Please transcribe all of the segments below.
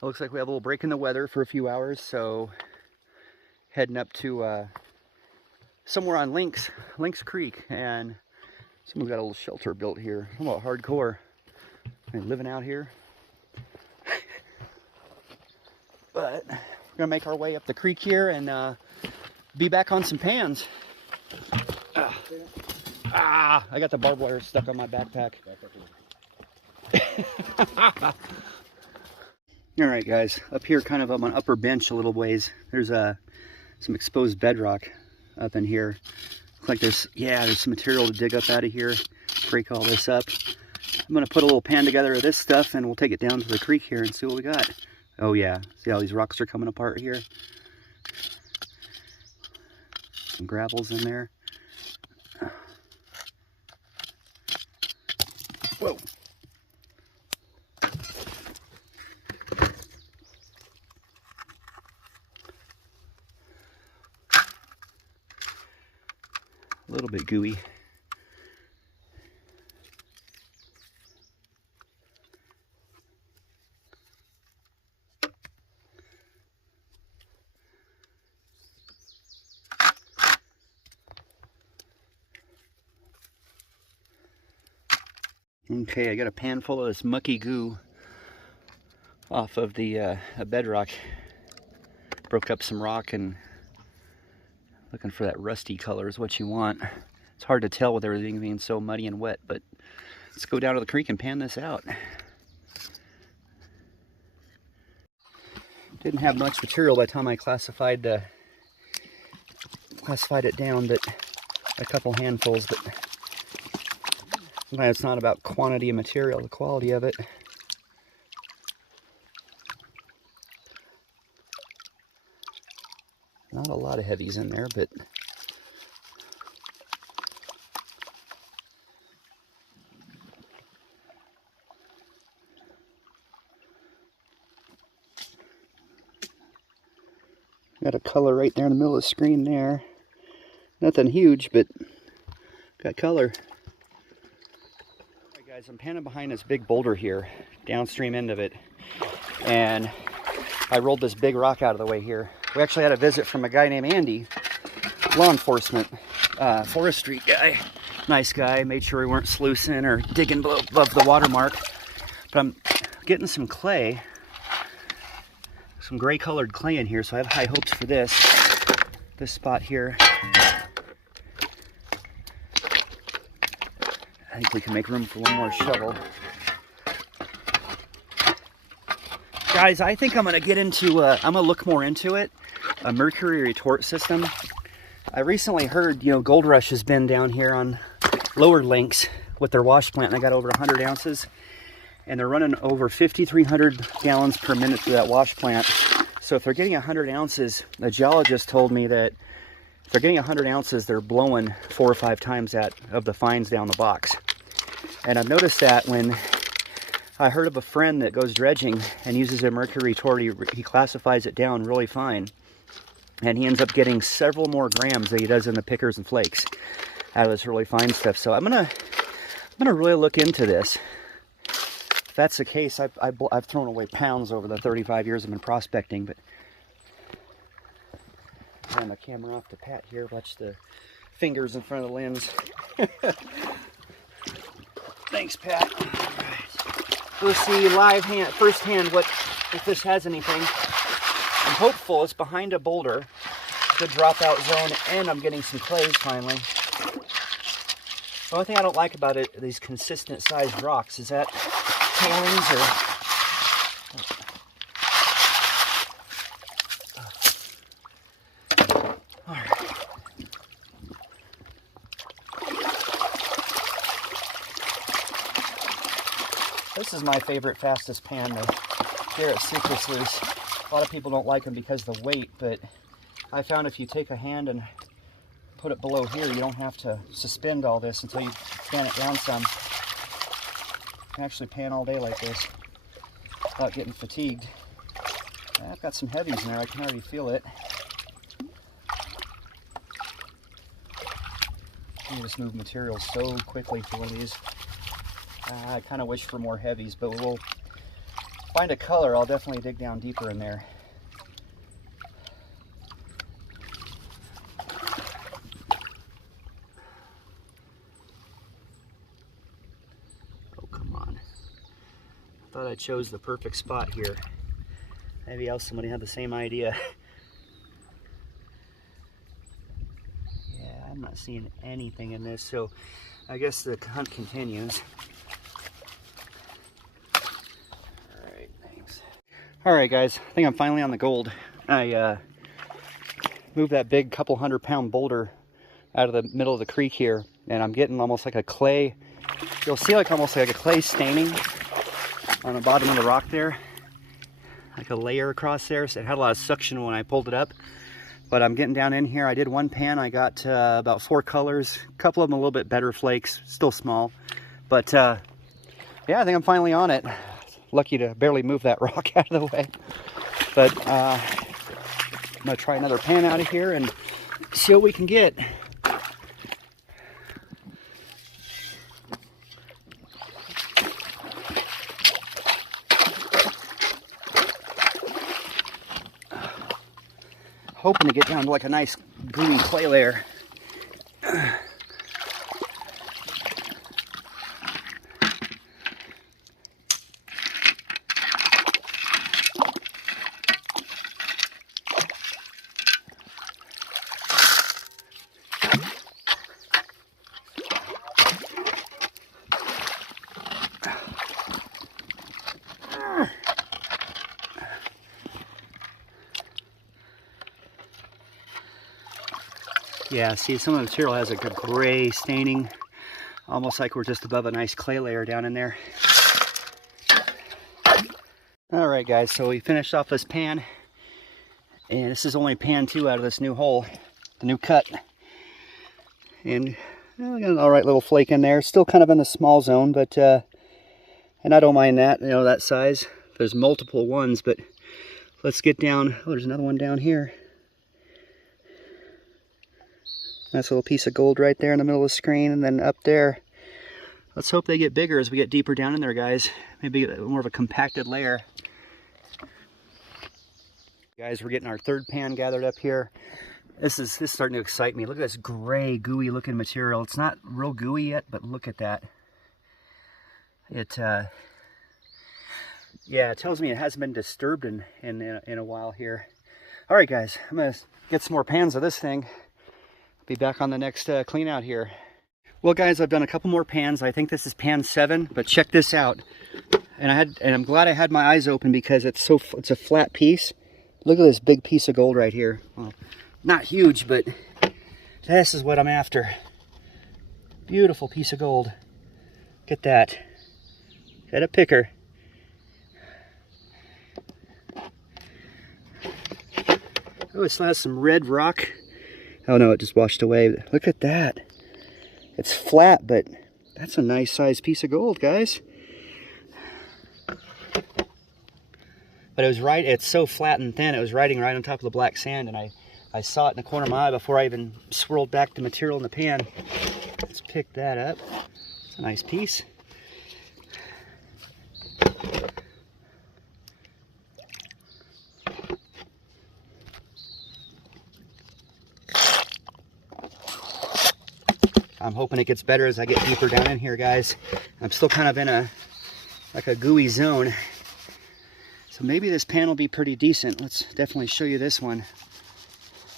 It looks like we have a little break in the weather for a few hours, so heading up to somewhere on Lynx Creek, and someone's got a little shelter built here. I'm about hardcore. Living out here. But we're gonna make our way up the creek here and be back on some pans. I got the barbed wire stuck on my backpack. All right, guys, up here kind of up on upper bench a little ways, there's some exposed bedrock up in here. Looks like there's some material to dig up out of here, break all this up. I'm gonna put a little pan together of this stuff and we'll take it down to the creek here and see what we got. Oh yeah, see how these rocks are coming apart here? Some gravel's in there. Whoa. A little bit gooey. Okay, I got a pan full of this mucky goo off of the bedrock. Broke up some rock and looking for that rusty color is what you want. It's hard to tell with everything being so muddy and wet, but let's go down to the creek and pan this out. Didn't have much material by the time I classified it down, but a couple handfuls, but sometimes it's not about quantity of material, the quality of it. Not a lot of heavies in there, but got a color right there in the middle of the screen there. Nothing huge, but got color. Alright guys, I'm panning behind this big boulder here, downstream end of it, and I rolled this big rock out of the way here. We actually had a visit from a guy named Andy, law enforcement, forestry guy. Nice guy, made sure we weren't sluicing or digging above the watermark. But I'm getting some clay, some gray colored clay in here, so I have high hopes for this spot here. I think we can make room for one more shovel. Guys, I think I'm gonna get into, I'm gonna look more into it, a mercury retort system. I recently heard, Gold Rush has been down here on lower Lynx with their wash plant, and I got over 100 ounces, and they're running over 5,300 gallons per minute through that wash plant. So if they're getting 100 ounces, a geologist told me that if they're getting 100 ounces, they're blowing 4 or 5 times that of the fines down the box. And I've noticed that when I heard of a friend that goes dredging and uses a mercury retort, he classifies it down really fine. And he ends up getting several more grams than he does in the pickers and flakes out of this really fine stuff. So I'm gonna really look into this. If that's the case, I've thrown away pounds over the 35 years I've been prospecting, but turn my camera off to Pat here. Watch the fingers in front of the lens. Thanks, Pat. All right. We'll see firsthand what if this has anything. I'm hopeful it's behind a boulder, good dropout zone, and I'm getting some clays finally. The only thing I don't like about it, these consistent sized rocks, is that tailings or... All right. This is my favorite fastest pan here at Citrus Loose. A lot of people don't like them because of the weight, but I found if you take a hand and put it below here, you don't have to suspend all this until you pan it down some. You can actually pan all day like this without getting fatigued. I've got some heavies in there, I can already feel it. You just move materials so quickly for one of these. I kind of wish for more heavies, but we'll find a color, I'll definitely dig down deeper in there. Oh, come on. I thought I chose the perfect spot here. Maybe else somebody had the same idea. Yeah, I'm not seeing anything in this, so I guess the hunt continues. Alright, thanks. Alright guys, I think I'm finally on the gold. I moved that big couple 100-pound boulder out of the middle of the creek here, and I'm getting almost like a clay, you'll see like almost like a clay staining on the bottom of the rock there. Like a layer across there, so it had a lot of suction when I pulled it up. But I'm getting down in here. I did one pan, I got about 4 colors, a couple of them a little bit better flakes, still small. But yeah, I think I'm finally on it. Lucky to barely move that rock out of the way. But I'm gonna try another pan out of here and see what we can get. Hoping to get down to like a nice gooey clay layer. Yeah, see, some of the material has a good gray staining, almost like we're just above a nice clay layer down in there. Alright guys, so we finished off this pan, and this is only pan 2 out of this new hole, the new cut. And well, I got an alright little flake in there, still kind of in the small zone, but and I don't mind that, you know, that size. There's multiple ones, but let's get down. Oh, there's another one down here. Nice little piece of gold right there in the middle of the screen, and then up there. Let's hope they get bigger as we get deeper down in there, guys. Maybe more of a compacted layer. Guys, we're getting our 3rd pan gathered up here. This is starting to excite me. Look at this gray, gooey looking material. It's not real gooey yet, but look at that. Yeah, it tells me it hasn't been disturbed in a while here. All right, guys, I'm gonna get some more pans of this thing. Be back on the next clean out here. Well guys, I've done a couple more pans. I think this is pan 7, but check this out. And I'm glad I had my eyes open because it's a flat piece. Look at this big piece of gold right here. Well, not huge, but this is what I'm after. Beautiful piece of gold. Look at that. Got a picker. Oh, it still has some red rock. Oh no, it just washed away. Look at that. It's flat, but that's a nice sized piece of gold, guys. But it was right, it's so flat and thin, it was riding right on top of the black sand, and I saw it in the corner of my eye before I even swirled back the material in the pan. Let's pick that up. It's a nice piece. I'm hoping it gets better as I get deeper down in here, guys. I'm still kind of in like a gooey zone. So maybe this pan will be pretty decent. Let's definitely show you this one.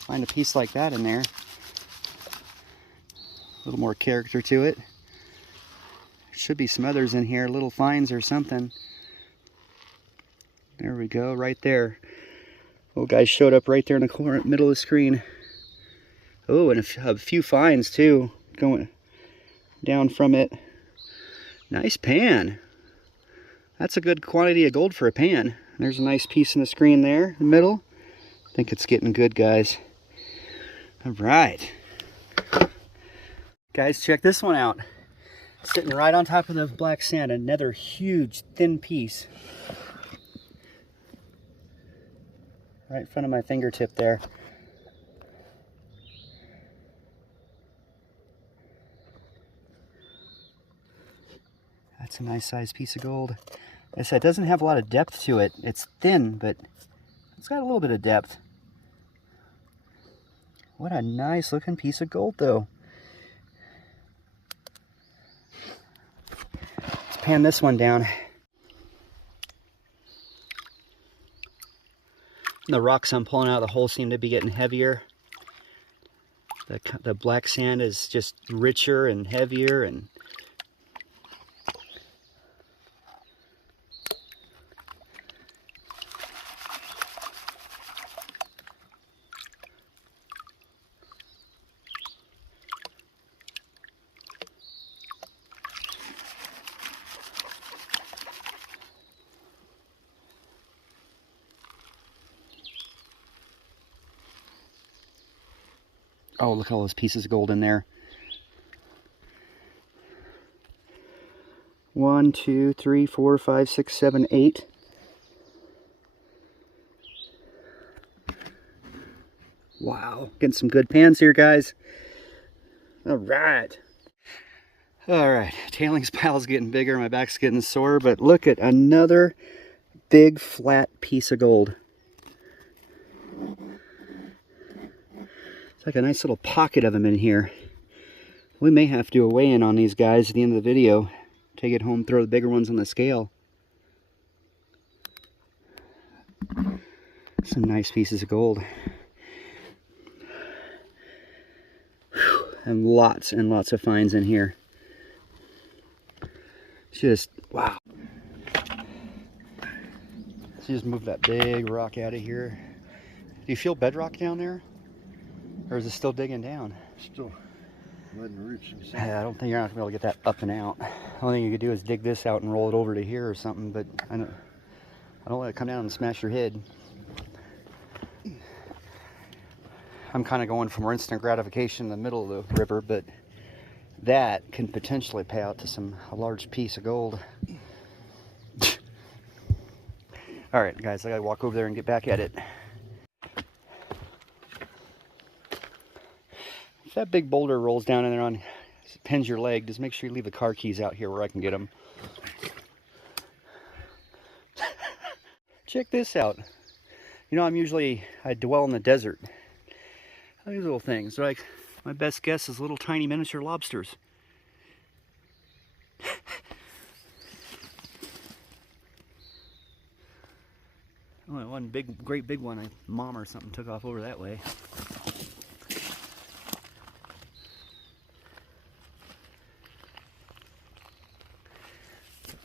Find a piece like that in there. A little more character to it. Should be some others in here, little fines or something. There we go, right there. Little guy showed up right there in the corner, middle of the screen. Oh, and a few fines too, going down from it. Nice pan. That's a good quantity of gold for a pan. There's a nice piece in the screen there, in the middle. I think it's getting good, guys. All right. Guys, check this one out. Sitting right on top of the black sand, another huge, thin piece. Right in front of my fingertip there. That's a nice sized piece of gold. I said, it doesn't have a lot of depth to it. It's thin, but it's got a little bit of depth. What a nice looking piece of gold, though. Let's pan this one down. The rocks I'm pulling out of the hole seem to be getting heavier. The black sand is just richer and heavier, and oh, look at all those pieces of gold in there. 1, 2, 3, 4, 5, 6, 7, 8. Wow, getting some good pans here, guys. All right. All right, tailings pile's getting bigger. My back's getting sore, but look at another big flat piece of gold. It's like a nice little pocket of them in here. We may have to do a weigh-in on these guys at the end of the video. Take it home, throw the bigger ones on the scale. Some nice pieces of gold. Whew. And lots of finds in here. Just, wow. Let's just move that big rock out of here. Do you feel bedrock down there? Or is it still digging down? Still letting the roots inside. I don't think you're not going to be able to get that up and out. The only thing you could do is dig this out and roll it over to here or something, but I don't let it come down and smash your head. I'm kind of going for more instant gratification in the middle of the river, but that can potentially pay out to a large piece of gold. All right, guys, I got to walk over there and get back at it. If that big boulder rolls down in there on, pins your leg, just make sure you leave the car keys out here where I can get them. Check this out. You know, I dwell in the desert. These little things, like, my best guess is little tiny miniature lobsters. Only one great big one, a mom or something took off over that way.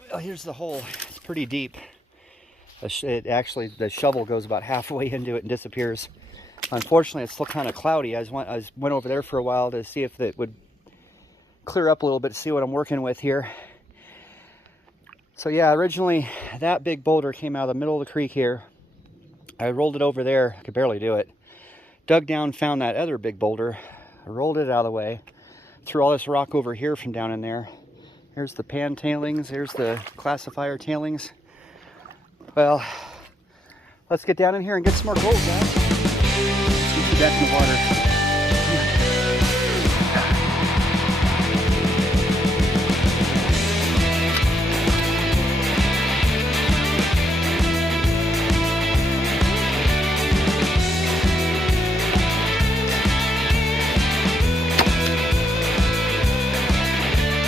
Well, here's the hole. It's pretty deep. The shovel goes about halfway into it and disappears. Unfortunately, it's still kind of cloudy. I went over there for a while to see if it would clear up a little bit to see what I'm working with here. So yeah, originally that big boulder came out of the middle of the creek here. I rolled it over there. I could barely do it. Dug down, found that other big boulder. I rolled it out of the way. Threw all this rock over here from down in there. Here's the pan tailings. Here's the classifier tailings. Well, let's get down in here and get some more gold, guys. Let's get back in the water.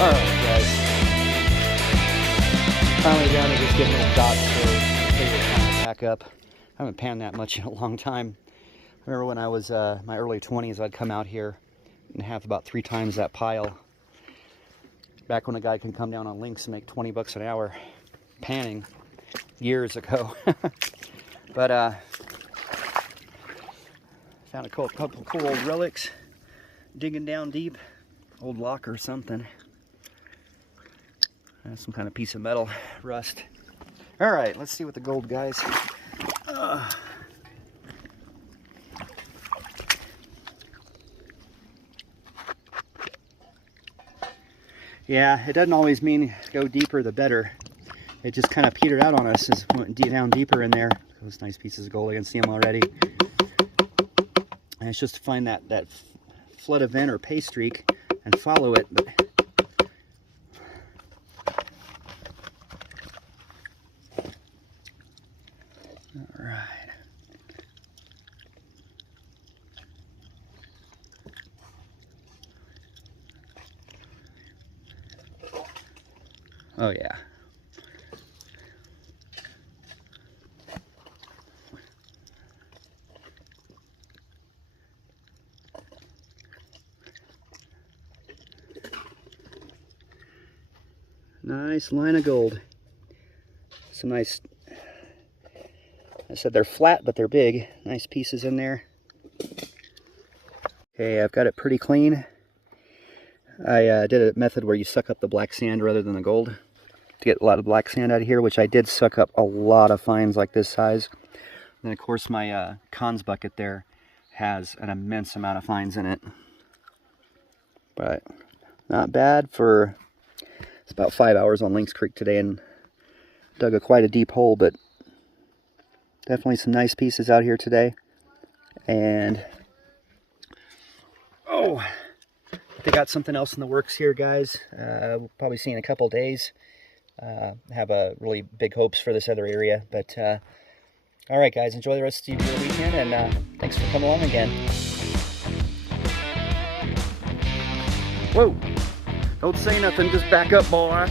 Alright, guys. Finally down to just getting little dots to figure it kind of back up. I haven't panned that much in a long time. I remember when I was my early 20s, I'd come out here and have about 3 times that pile. Back when a guy can come down on Lynx and make 20 bucks an hour panning years ago. But found a couple cool old relics, digging down deep, old lock or something. Some kind of piece of metal, rust. All right, let's see what the gold, guys. Yeah, it doesn't always mean go deeper the better. It just kind of petered out on us as we went down deeper in there. Those nice pieces of gold, I can see them already. And it's just to find that flood event or pay streak and follow it. But All right. Oh yeah. Nice line of gold. Some nice, I said they're flat, but they're big. Nice pieces in there. Okay, I've got it pretty clean. I did a method where you suck up the black sand rather than the gold to get a lot of black sand out of here, which I did suck up a lot of fines like this size. And then of course my Cons bucket there has an immense amount of fines in it. But not bad for, it's about 5 hours on Lynx Creek today and dug quite a deep hole, but definitely some nice pieces out here today. And oh, they got something else in the works here, guys. We'll probably see in a couple days. Have really big hopes for this other area. But all right, guys, enjoy the rest of your weekend, and thanks for coming along again. Whoa! Don't say nothing, just back up, boy.